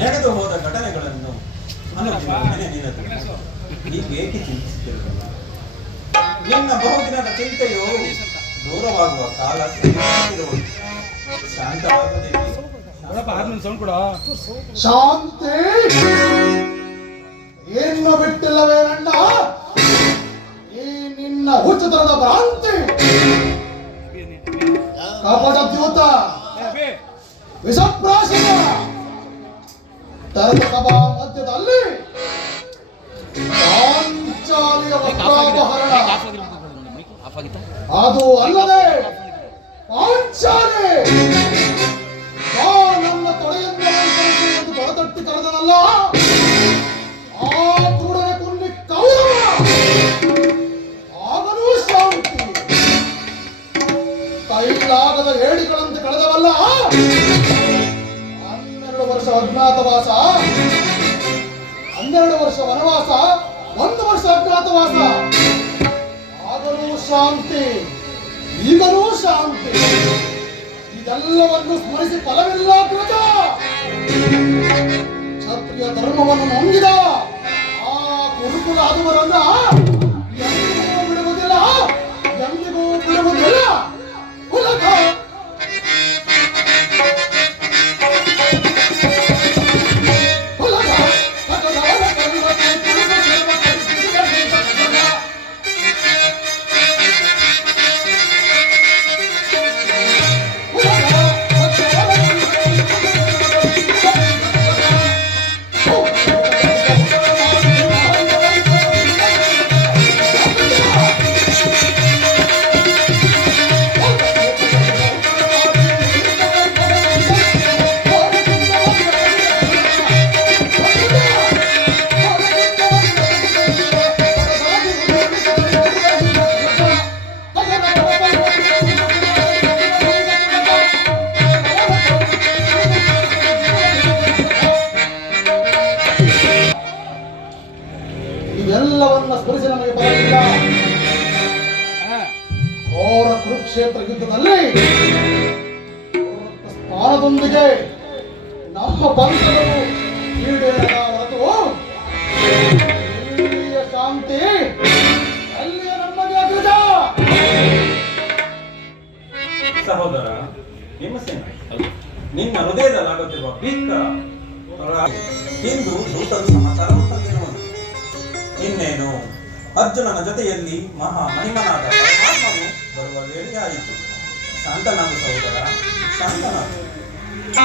ನಡೆದು ಹೋದ ಘಟನೆಗಳನ್ನು ನೀವೇಕೆ ಚಿಂತಿಸುತ್ತಿರುವುದಿಲ್ಲ? ನಿನ್ನ ಬಹುದಿನದ ಚಿಂತೆಯು ದೂರವಾಗುವ ಕಾಲ ಶಾಂತವಾಗದೆ ಶಾಂತಿ ಏನು ಬಿಟ್ಟಿಲ್ಲವೇನಣ್ಣ ಈ ನಿನ್ನ ಹುಚ್ಚುತನದ ಭ್ರಾಂತಿ ಕಪಟ ದ್ಯೂತ ವಿಷಪ್ರಾಶನ ತರದ ಸಭಾ ಮಧ್ಯದಲ್ಲಿ ಪಾಂಚಾಲಿಯ ವಸ್ತ್ರಾಪಹರಣ ಅದು ಅಲ್ಲದೆ ಪಾಂಚಾಲಿ ನನ್ನ ತೊಡೆಯಿಂದ ಎಂದು ತೊಡೆತಟ್ಟಿ ಕರೆದನಲ್ಲ ಆ ಕೂಡಲೇ ಕೊಂಡಿ ಕೌರವ ಆಗಲೂ ಶಾಂತಿ ಕೈಲಾಗದ ಹೇಡಿಗಳಂತೆ ಕಳೆದವಲ್ಲ 12 ವರ್ಷ ಅಜ್ಞಾತವಾಸ 12 ವರ್ಷ ವನವಾಸ 1 ವರ್ಷ ಅಜ್ಞಾತವಾಸ ಆಗಲೂ ಶಾಂತಿ ಈಗಲೂ ಶಾಂತಿ ಇದೆಲ್ಲವನ್ನು ಸ್ಮರಿಸಿ ಫಲವಿಲ್ಲ ಕೃತ ಕ್ಷತ್ರಿಯ ಧರ್ಮವನ್ನು ನಂಬಿದ ಆ ಕುರುಕುಲ ಆದವರನ್ನ ಎಂದಿಗೂ ಬಿಡುವುದಿಲ್ಲ ಎಂದಿಗೂ ಬಿಡುವುದಿಲ್ಲ ಉಲಗ ಎಲ್ಲವನ್ನ ಸ್ಮರಿಸಿ ನಮಗೆ ಬರಲಿಲ್ಲ. ಘೋರ ಕುರುಕ್ಷೇತ್ರ ಯುದ್ಧದಲ್ಲಿ ಸ್ಥಾನದೊಂದಿಗೆ ನಮ್ಮ ಪಂಥಗಳು ಈಡೇರದ ಹೊರತು ಇಲ್ಲಿಯ ಶಾಂತಿ ಅಲ್ಲಿಯ ನಮಗೆ ಅಗ್ರಜ. ಸಹೋದರ ಭೀಮಸೇನ, ನಿನ್ನ ಹೃದಯದಲ್ಲಾಗುತ್ತಿರುವ ಭೀಕರ ಇಂದು ದೂತರು ಸಮಾಚಾರವನ್ನು ತಂದಿರುವನು. ಇನ್ನೇನು ಅರ್ಜುನನ ಜೊತೆಯಲ್ಲಿ ಮಹಿಮನಾದ ಪರಮಾತ್ಮನು ಬರುವ ವೇಳೆಯಾಯಿತು. ಶಾಂತನಾಗು ಸಹೋದರ, ಶಾಂತನಾಗು.